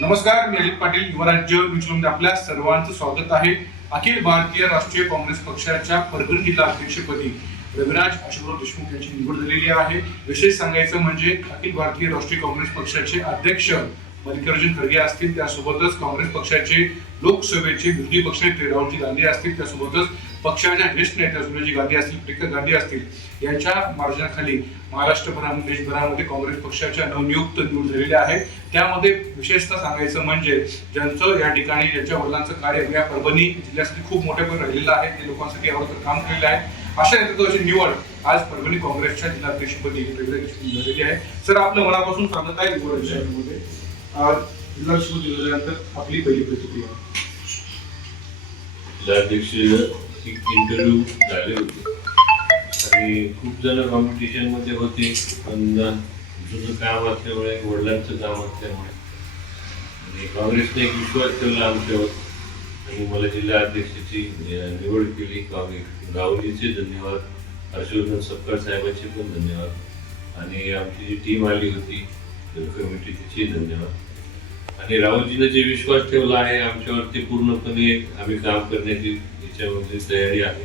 नमस्कार, मी अजित पाटील, युवराज्य न्यूजमध्ये आपल्या सर्वांचं स्वागत आहे. अखिल भारतीय राष्ट्रीय काँग्रेस पक्षाच्या परभणी जिल्हा अध्यक्षपदी रविराज अशोकराव देशमुख यांची निवड झालेली आहे. विशेष सांगायचं म्हणजे अखिल भारतीय राष्ट्रीय काँग्रेस पक्षाचे अध्यक्ष मल्लिकार्जुन खरगे असतील, त्यासोबतच काँग्रेस पक्षाचे लोकसभेचे विरोधी पक्षनेते राहुलजी गांधी असतील, त्यासोबतच पक्षाच्या ज्येष्ठ नेत्या सोनिया गांधी असतील, प्रियंका गांधी असतील, यांच्या मार्गदर्शनाखाली महाराष्ट्रभरामध्ये देशभरामध्ये काँग्रेस पक्षाच्या नवनियुक्त निवड झालेल्या आहेत. त्यामध्ये विशेषतः सांगायचं म्हणजे ज्यांचं या ठिकाणी ज्यांच्या वडिलांचं कार्य या परभणी जिल्ह्यासाठी खूप मोठ्यापणे राहिलेलं आहे, ते लोकांसाठी यावर काम केलेलं आहे, अशा नेतृत्वाची निवड आज परभणी काँग्रेसच्या जिल्हाध्यक्षपदी झालेली आहे. सर, आपलं मनापासून स्वागत आहे युवराज्यामध्ये. जिल्हाध्यक्षपदी झाल्यानंतर आपली पहिली प्रतिक्रिया. जिल्हाध्यक्ष इंटरव्ह्यू झाले होते आणि खूप जण कॉम्पिटिशन मध्ये होते, पण तुझं काम असल्यामुळे, वडिलांचं काम असल्यामुळे आणि काँग्रेसने एक विश्वास ठेवला आमच्यावर आणि मला जिल्हा अध्यक्षाची निवड केली. काँग्रेस राहुलजीचे धन्यवाद, हर्षवर्धन सपकाळ साहेबांचे पण धन्यवाद आणि आमची जी टीम आली होती कमिटी तिचे धन्यवाद. आणि राहुलजीने जे विश्वास ठेवला आहे आमच्यावर ते पूर्णपणे आम्ही काम करण्याची याच्यामध्ये तयारी आहे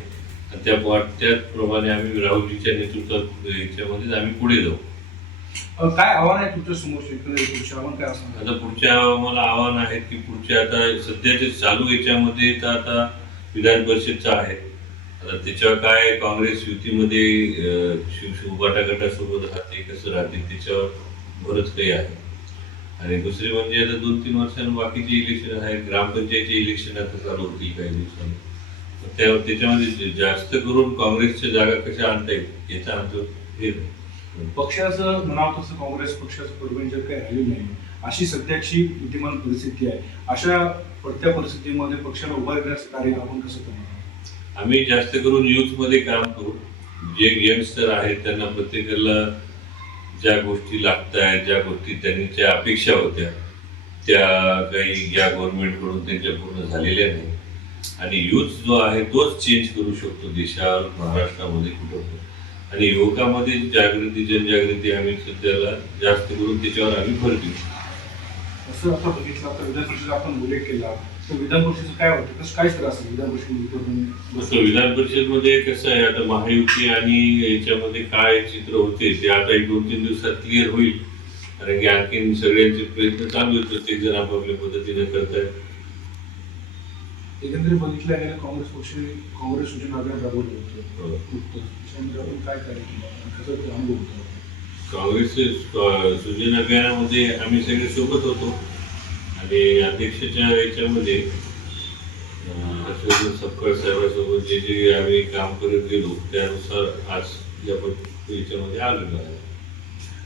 आणि त्याप्रमाणे आम्ही राहुलजीच्या नेतृत्वात याच्यामध्ये आम्ही पुढे जाऊ. काय आव्हान आहे तुमच्या समोर? पुढच्या आव्हान काय असणार? आता पुढच्या मला आव्हान आहे की पुढच्या आता सध्याचे चालू याच्यामध्ये तर आता विधान परिषदचा आहे. आता त्याच्यावर काय काँग्रेस युतीमध्ये उभाटा गटासोबत राहते, कसं राहते त्याच्यावर बरंच काही आहे. आणि दुसरे म्हणजे आता 2-3 वर्षांनी बाकीचे इलेक्शन आहे, ग्रामपंचायतचे इलेक्शन आता चालू होतील काही दिवसांनी. त्याच्यामध्ये जास्त करून काँग्रेसच्या जागा कशा आणता येईल याचा आमचं हे पक्षाचं म्हणावं तसं काँग्रेस पक्षाचं परभणी जर काही राहिलं नाही, अशी सध्याची विद्यमान परिस्थिती आहे. अशा पडत्या परिस्थितीमध्ये पक्षाला उभा करण्याचं कार्य आपण कसं करणार? आम्ही जास्त करून युथ मध्ये काम करू. जे यंगस्टर आहेत त्यांना प्रत्येकाला ज्या गोष्टी लागत आहेत, ज्या गोष्टी त्यांच्या अपेक्षा होत्या त्या काही या गव्हर्नमेंटकडून त्यांच्या पूर्ण झालेल्या नाही आणि युथ जो आहे तोच चेंज करू शकतो देशावर, महाराष्ट्रामध्ये कुठं. आणि युवकामध्ये जागृती, जनजागृती आम्ही सध्याला जास्त करून त्याच्यावर आम्ही भर देऊ. असं आता बघितलं, आता विधान परिषद आपण उल्लेख केला, तर विधान परिषदेचं काय वाटतं, कसं काय सर असेल विधान परिषद? विधान परिषदमध्ये कसं आहे, आता महायुती आणि याच्यामध्ये काय चित्र होते ते आता 1-2-3 दिवसात क्लिअर होईल. कारण की आणखीन सगळ्यांचे प्रयत्न चालू आहेत, प्रत्येक जण आपापल्या पद्धतीने करतायत. एकंदरीत बघितलं गेलं काँग्रेस पक्षाने काँग्रेस सूचना अभियान राबवलं होतं, त्याच्यामध्ये आपण काय कार्य केलं, कसं अनुभव होता? काँग्रेसचे सूचना अभियानामध्ये आम्ही सगळे सोबत होतो आणि अध्यक्षाच्या याच्यामध्ये हर्षवर्धन सपकाळ साहेबांसोबत जे जे आम्ही काम करत गेलो त्यानुसार आज याच्यामध्ये आलेलो आहे.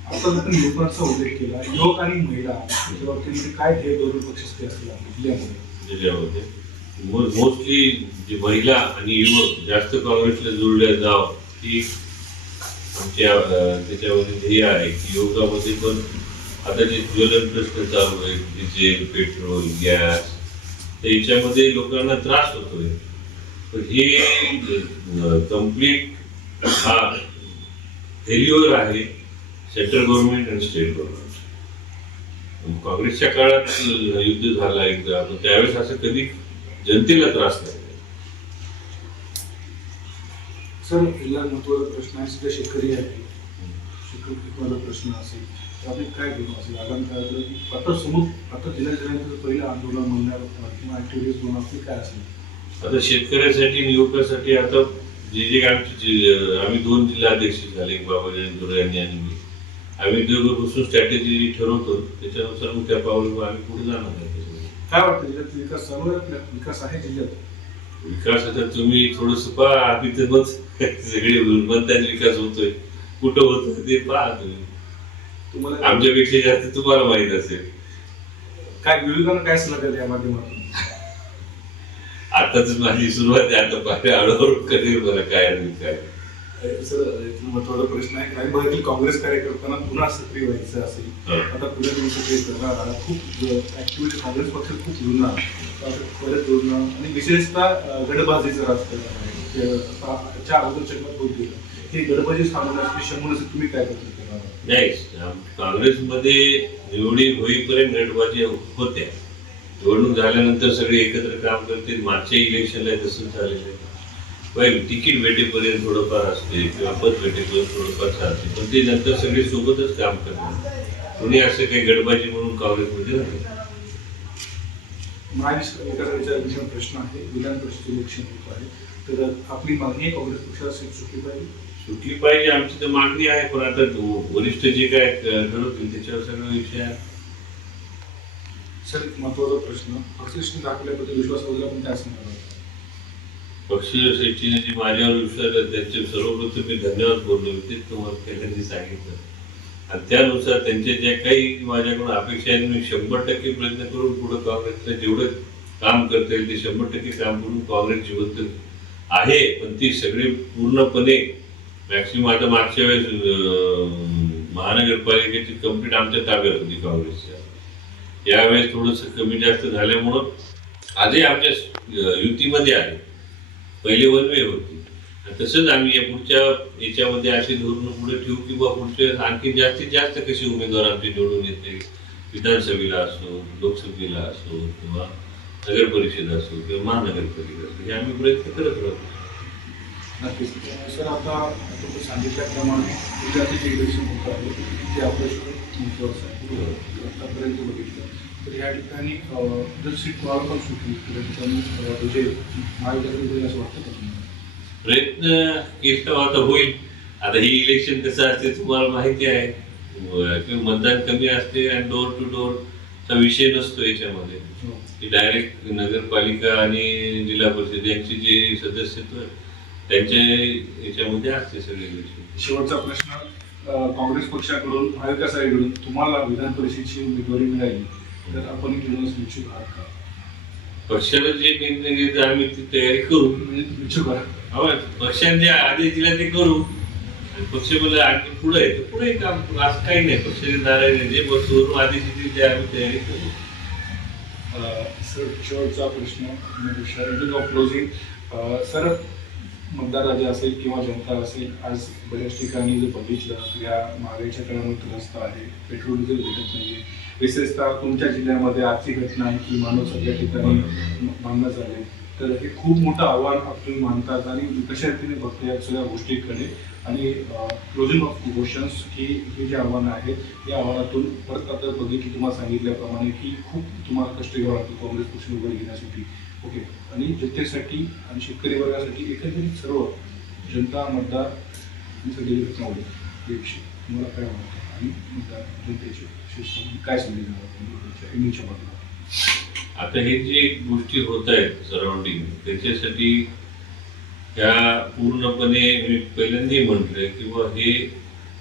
आपण लोकांचा उल्लेख केला, युवक आणि महिला याच्या बाबतीमध्ये काय ध्येय धोरण पक्ष असेल जिल्ह्यामध्ये मोस्टली जे महिला आणि युवक जास्त काँग्रेसला जोडल्या जावं ही आमच्या त्याच्यामध्ये ध्येय आहे की युवकामध्ये पण आता जे ज्वलन प्रश्न चालू आहे, डिझेल, पेट्रोल, गॅस, त्याच्यामध्ये लोकांना त्रास होतोय. तर हे कम्प्लीट हा फेल्युअर आहे सेंट्रल गव्हर्नमेंट आणि स्टेट गव्हर्नमेंट. काँग्रेसच्या काळात युद्ध झाला एकदा, त्यावेळेस असं कधी जनतेला त्रास नाही. सर, पहिला महत्त्वाचा प्रश्न आहे, सध्या शेतकरी आहे, शेतकरी प्रश्न असेल तर आपण काय करू असेल आगामी काळात? आता जिल्ह्यात पहिलं आंदोलन म्हणणार किंवा ऍक्टिव्हिटीज होणार असेल काय असेल? आता शेतकऱ्यासाठी आणि युवकासाठी आता जे आम्ही 2 जिल्हाध्यक्ष झाले, बाबाजी दुर्रे यांनी आणि मी, आम्ही दोघं बसून स्ट्रॅटेजी ठरवतो, त्याच्यानुसार मग त्या पावलावर आम्ही पुढे जाणार आहे. काय वाटतं जिल्ह्यात विकास चालू आहे? विकास आहे जिल्ह्यात? विकास आता तुम्ही थोडस पहा, आम्ही तर मग सगळे म्हणतात विकास होतोय, कुठं होतं ते पहा तुम्ही. तुम्हाला आमच्यापेक्षा जास्त तुम्हाला माहित असेल. काय विरोधकांना काय सल्ला द्याल या माध्यमातून? आताच माझी सुरुवात आहे, आता पाहिजे हळूहळू कधी मला काय काय. सर, महत्वाचा प्रश्न आहे, काही भागातील काँग्रेस कार्यकर्त्यांना पुन्हा सक्रिय व्हायचं असेल, आता पुढे तुम्ही सक्रिय करणार, खूप ऍक्टिव्हिटी काँग्रेस पक्षात खूप जुळणार, परत जोडणं आणि विशेषतः गडबाजीचं राजकारण आहे. अगोदर चकमक होत गेलं, हे गडबाजी थांबवण्यासाठी 100% तुम्ही काय करतो? नाही, काँग्रेसमध्ये निवडी होईपर्यंत गटबाजी होत्या. निवडणूक झाल्यानंतर सगळे एकत्र काम करतील. मागच्या इलेक्शनला तसंच झालेलं आहे. पहिले तिकीट भेटेपर्यंत थोडंफार असते किंवा पद भेटेपर्यंत थोडंफार चालते, पण ते नंतर सगळे सोबतच काम करणार. कोणी असं काही गडबाजी म्हणून काँग्रेसमध्ये नाही. महाराष्ट्र विकासाचा प्रश्न आहे. विधान परिषद इलेक्शन होत आहे, तर आपली मागणी आहे काँग्रेस पक्षाला सीट सुटली पाहिजे. सुटली पाहिजे आमची तर मागणी आहे, पण आता वरिष्ठ जे काय ठरवतील त्याच्यावर सगळा विषय आहे. सर, एक महत्वाचा प्रश्न, पक्षश्रेष्ठी दाखवल्याबद्दल विश्वासाबद्दल आपण काय सांगणार? पक्षीय श्रेष्ठीने जी माझ्यावर विश्वास आहे त्यांचे सर्वप्रथम मी धन्यवाद बोललो, तेच तुम्हाला पहिल्यांदा सांगितलं. आणि त्यानुसार त्यांच्या ज्या काही माझ्याकडून अपेक्षा आहेत मी 100% प्रयत्न करून पुढे काँग्रेसला जेवढं काम करता येईल ते 100% काम करून काँग्रेस जिवंत आहे. पण ती सगळी पूर्णपणे मॅक्सिमम आता मागच्या वेळेस महानगरपालिकेची कंप्लीट आमच्या ताब्यात होती काँग्रेसच्या. यावेळेस थोडंसं कमी जास्त झाल्यामुळं आजही आमच्या युतीमध्ये आहे. पहिले वन वे होती. तसंच आम्ही या पुढच्या याच्यामध्ये अशी धोरणं पुढे ठेवू की बा पुढचे आणखी जास्तीत जास्त कसे उमेदवार आमचे निवडून येते, विधानसभेला असो, लोकसभेला असो, किंवा नगर परिषद असो किंवा महानगरपालिका असो, हे आम्ही प्रयत्न करत राहतो. नक्कीच. सर, आता तुम्ही सांगितल्याप्रमाणे विद्यार्थी इलेक्शन होत आहे ते आपलं महत्वाचं आहे. आतापर्यंत बघितलं तर या ठिकाणी जर सीट तुम्हाला पण सुटली तर ठिकाणी म्हणजे महाविद्यालय होईल असं वाटतं का तुम्हाला? प्रयत्न केला आता होईल. आता ही इलेक्शन कसं असते तुम्हाला माहिती आहे, किंवा मतदान कमी असते आणि डोर टू डोरचा विषय नसतो याच्यामध्ये. की डायरेक्ट नगरपालिका आणि जिल्हा परिषद यांचे जे सदस्यत्व त्यांच्या याच्यामध्ये असते सगळे इलेक्शन. शेवटचा प्रश्न, काँग्रेस पक्षाकडून महाविकास आघाडीकडून तुम्हाला विधान परिषदेची उमेदवारी मिळाली तर आपण लढण्यास इच्छुक आहात का? पक्षाला जे निर्णय घेत आम्ही ती तयारी करू. म्हणजे इच्छुक आहात? पक्षाने जे आदेश दिला ते करू. पक्ष मला आणखी पुढे आहे तर पुढे काम करू. असं काही नाही, पक्षाचे नारायण जे वरून आदेश दिले ते आम्ही तयारी करू. सर, शेवटचा प्रश्न क्लोजिंग. सर, मतदार राजा असेल किंवा जनता असेल, आज बऱ्याच ठिकाणी जर बघितलं या महागाईच्या काळामध्ये त्रस्त आहे, पेट्रोल डिझेल भेटत नाहीये. विशेषतः तुमच्या जिल्ह्यामध्ये आर्थिक घटना आहे की माणूस सगळ्या ठिकाणी मानलं झाले, तर हे खूप मोठं आव्हान आपण मानतात आणि कशा रीतीने बघतो या सगळ्या गोष्टीकडे. आणि क्लोजिंग ऑफ क्वेश्चन्स की हे जे आव्हानं आहेत या आव्हानातून परत आता बघितलं तुम्हाला सांगितल्याप्रमाणे की खूप तुम्हाला कष्ट घ्यावं लागतं काँग्रेस पक्ष उभं घेण्यासाठी. ओके. आणि जनतेसाठी आणि शेतकरी वर्गासाठी एकंदरीत सर्व जनता मतदार आणि सगळी घटनावली याविषयी तुम्हाला काय वाटतं आणि मतदार जनतेचे विशेष काय संदेश देणार बाजूला? आता हे जे गोष्टी होत आहेत सराउंडिंग त्याच्यासाठी ह्या पूर्णपणे मी पहिल्यांदाही म्हटलंय की बाबा हे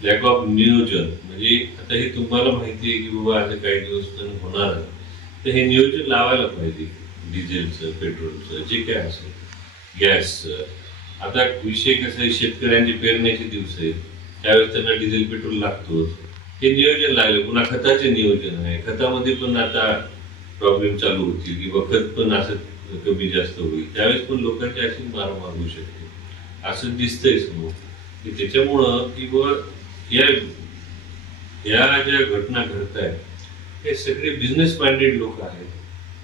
लॅक ऑफ नियोजन. म्हणजे आता हे तुम्हाला माहिती आहे की बाबा आता काही दिवस होणार आहे, तर हे नियोजन लावायला पाहिजे. डिझेलचं, पेट्रोलचं, जे काय असेल, गॅसचं. आता विषय कसा आहे, शेतकऱ्यांचे पेरण्याचे दिवस आहेत, त्यावेळेस त्यांना डिझेल पेट्रोल लागतोच. हे नियोजन लागले. पुन्हा खताचे नियोजन आहे. खतामध्ये पण आता प्रॉब्लेम चालू होतील की खत पण असं कमी जास्त होईल. त्यावेळेस पण लोकांची अशी मारामार होऊ शकते असं दिसतंय समोर. की त्याच्यामुळं की बाबा या ज्या घटना घडत आहेत हे सगळे बिझनेस माइंडेड लोक आहेत.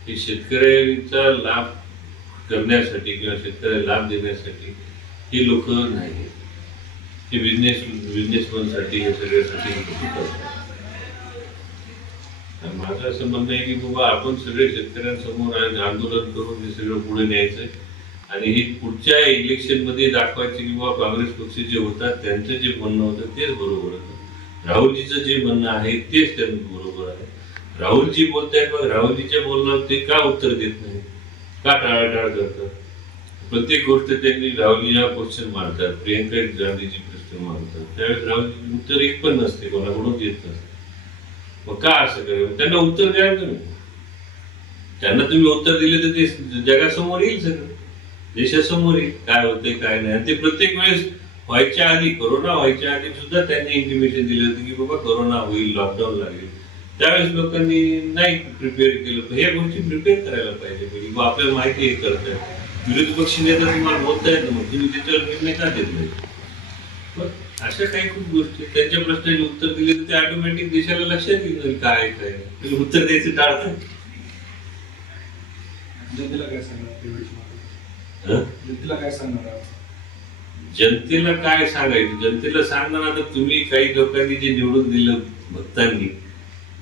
हे शेतकऱ्यांचा लाभ करण्यासाठी किंवा शेतकऱ्याला लाभ देण्यासाठी हे लोक नाही. हे बिझनेसमॅनसाठी हे सगळ्यासाठी करतात. माझं असं म्हणणं आहे की बाबा आपण सगळे शेतकऱ्यांसमोर आंदोलन करून हे सगळं पुढे न्यायचंय आणि हे पुढच्या इलेक्शन मध्ये दाखवायचे की बाबा काँग्रेस पक्ष जे होतात त्यांचं जे म्हणणं होतं तेच बरोबर होतं. राहुलजीचं जे म्हणणं आहे तेच त्यांचं बरोबर आहे. राहुलजी बोलतायत, मग राहुलजीच्या बोलण्यावर ते का उत्तर देत नाही, का टाळाटाळ करतात? प्रत्येक गोष्ट त्यांनी राहुलजीला क्वेश्चन मारतात, प्रियंका गांधीजी प्रश्न मारतात. त्यावेळेस राहुलजी उत्तर एक पण नसते, कोणाकडून येत नसते. मग का असं करावं? त्यांना उत्तर द्या तुम्ही. त्यांना तुम्ही उत्तर दिले तर ते जगासमोर येईल, सगळं देशासमोर येईल काय होते काय नाही. आणि ते प्रत्येक वेळेस व्हायच्या आधी, कोरोना व्हायच्या आधी सुद्धा त्यांनी इंटिमेशन दिले होते की बाबा कोरोना होईल, लॉकडाऊन लागेल. त्यावेळेस लोकांनी नाही प्रिपेअर केलं. ह्या गोष्टी प्रिपेअर करायला पाहिजे. आपल्याला माहिती हे करतायत विरोधी पक्ष नेता तुम्हाला बोलतायत ना, मग तुम्ही त्याच्यावर निर्णय का देत नाही? अशा काही खूप गोष्टी त्यांच्या प्रश्नाचे उत्तर दिले तर ते ऑटोमॅटिक देशाला लक्षात येईल काय काय ते उत्तर द्यायचं टाळतात. जनतेला काय सांगणार हं? जनतेला काय सांगणार जनतेला काय सांगायचं? जनतेला सांगणार आता तुम्ही काही लोकांनी जे निवडून दिलं भक्तांनी,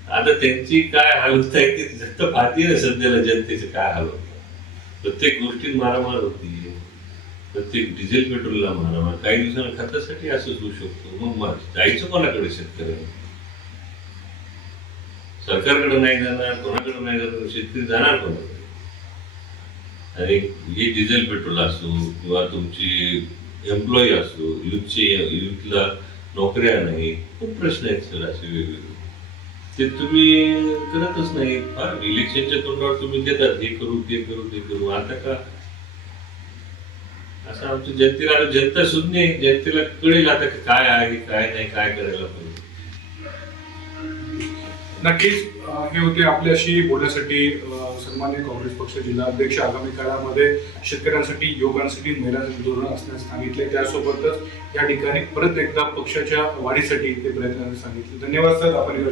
आता त्यांची काय हालत आहे ते जास्त पाहते ना सध्याला जनतेचे काय हाल होतं. प्रत्येक गोष्टीत मारामार होती, प्रत्येक डिझेल पेट्रोलला मारामार. काही दिवसांना खतासाठी असंच होऊ शकतो. मग जायचं कोणाकडे? शेतकऱ्यांना सरकारकडे नाही जाणार, कोणाकडे नाही जाणार, शेतकरी जाणार कोणाकडे? आणि हे डिझेल पेट्रोल असो किंवा तुमची एम्प्लॉई असो, युथला नोकऱ्या नाही, खूप प्रश्न आहेत सर असे वेगवेगळे. ते तुम्ही करतच नाही. इलेक्शनच्या तोंडावर तुम्ही देतात, हे करू ते करू ते करू. आता का असं आमच्या जनतेला, जनता सुज्ञ, जनतेला कळेल आता काय आहे काय नाही, काय करायला पाहिजे. नक्कीच हे होते आपल्याशी बोलण्यासाठी सन्मान्य काँग्रेस पक्ष जिल्हा अध्यक्ष. आगामी काळामध्ये शेतकऱ्यांसाठी, युवकांसाठी, महिलांसाठी धोरण असण्यास सांगितले. त्यासोबतच या ठिकाणी परत एकदा पक्षाच्या वाढीसाठी ते प्रयत्न सांगितले. धन्यवाद सर, आपण